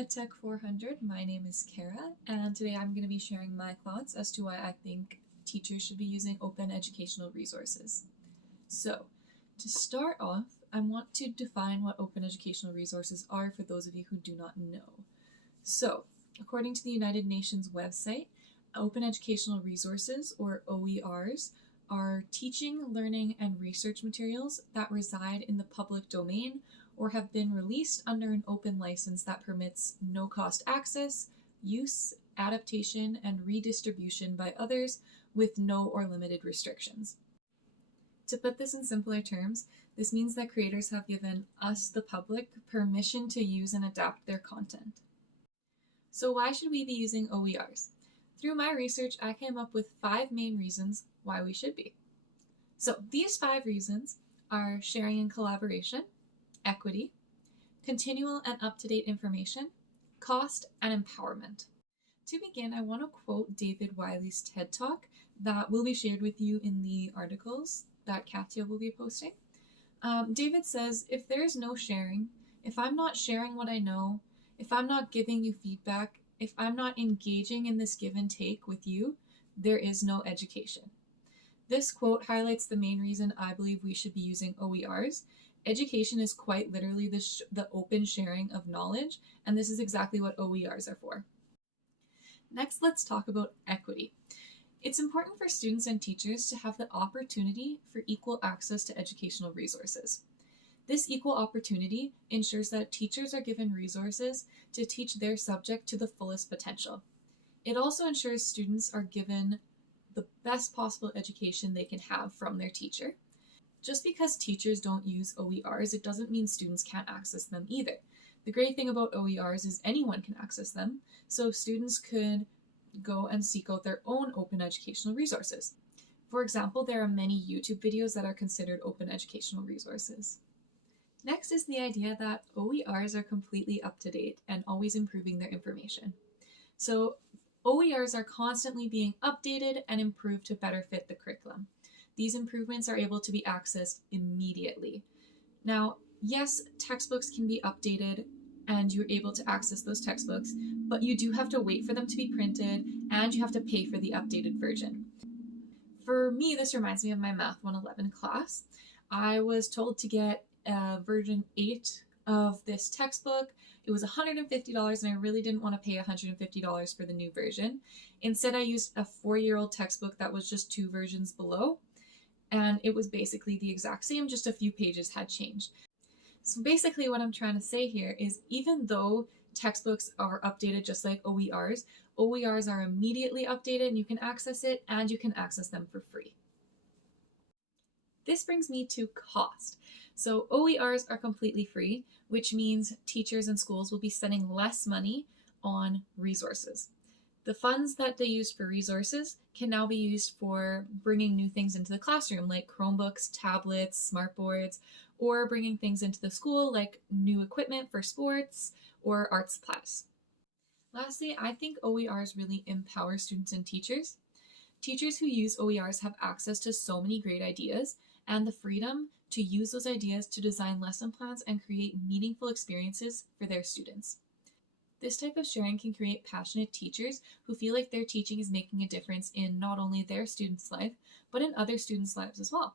EdTech 400. My name is Kara, and today I'm going to be sharing my thoughts as to why I think teachers should be using open educational resources. So, to start off, I want to define what open educational resources are for those of you who do not know. So, according to the United Nations website, open educational resources, or OERs, are teaching, learning, and research materials that reside in the public domain or have been released under an open license that permits no-cost access, use, adaptation, and redistribution by others with no or limited restrictions. To put this in simpler terms, this means that creators have given us, the public, permission to use and adapt their content. So why should we be using OERs? Through my research, I came up with 5 main reasons why we should be. So these 5 reasons are sharing and collaboration, equity, continual and up-to-date information, cost, and empowerment. To begin, I want to quote David Wiley's TED Talk that will be shared with you in the articles that Katya will be posting. David says, if there is no sharing, if I'm not sharing what I know, if I'm not giving you feedback, if I'm not engaging in this give and take with you, there is no education. This quote highlights the main reason I believe we should be using OERs. Education is quite literally the open sharing of knowledge, and this is exactly what OERs are for. Next, let's talk about equity. It's important for students and teachers to have the opportunity for equal access to educational resources. This equal opportunity ensures that teachers are given resources to teach their subject to the fullest potential. It also ensures students are given the best possible education they can have from their teacher. Just because teachers don't use OERs, it doesn't mean students can't access them either. The great thing about OERs is anyone can access them, so students could go and seek out their own open educational resources. For example, there are many YouTube videos that are considered open educational resources. Next is the idea that OERs are completely up to date and always improving their information. So OERs are constantly being updated and improved to better fit the curriculum. These improvements are able to be accessed immediately. Now, yes, textbooks can be updated and you're able to access those textbooks, but you do have to wait for them to be printed and you have to pay for the updated version. For me, this reminds me of my Math 111 class. I was told to get version 8 of this textbook. It was $150 and I really didn't want to pay $150 for the new version. Instead, I used a 4-year-old textbook that was just 2 versions below, and it was basically the exact same, just a few pages had changed. So basically what I'm trying to say here is even though textbooks are updated just like OERs, OERs are immediately updated and you can access it and you can access them for free. This brings me to cost. So OERs are completely free, which means teachers and schools will be spending less money on resources. The funds that they used for resources can now be used for bringing new things into the classroom, like Chromebooks, tablets, smartboards, or bringing things into the school like new equipment for sports or art supplies. Lastly, I think OERs really empower students and teachers. Teachers who use OERs have access to so many great ideas and the freedom to use those ideas to design lesson plans and create meaningful experiences for their students. This type of sharing can create passionate teachers who feel like their teaching is making a difference in not only their students' life, but in other students' lives as well.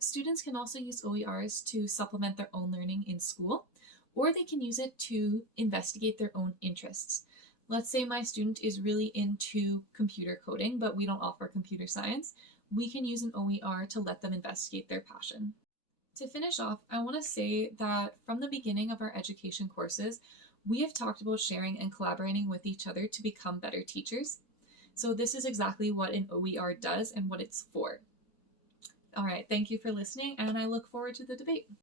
Students can also use OERs to supplement their own learning in school, or they can use it to investigate their own interests. Let's say my student is really into computer coding, but we don't offer computer science. We can use an OER to let them investigate their passion. To finish off, I want to say that from the beginning of our education courses, we have talked about sharing and collaborating with each other to become better teachers. So this is exactly what an OER does and what it's for. All right, thank you for listening, and I look forward to the debate.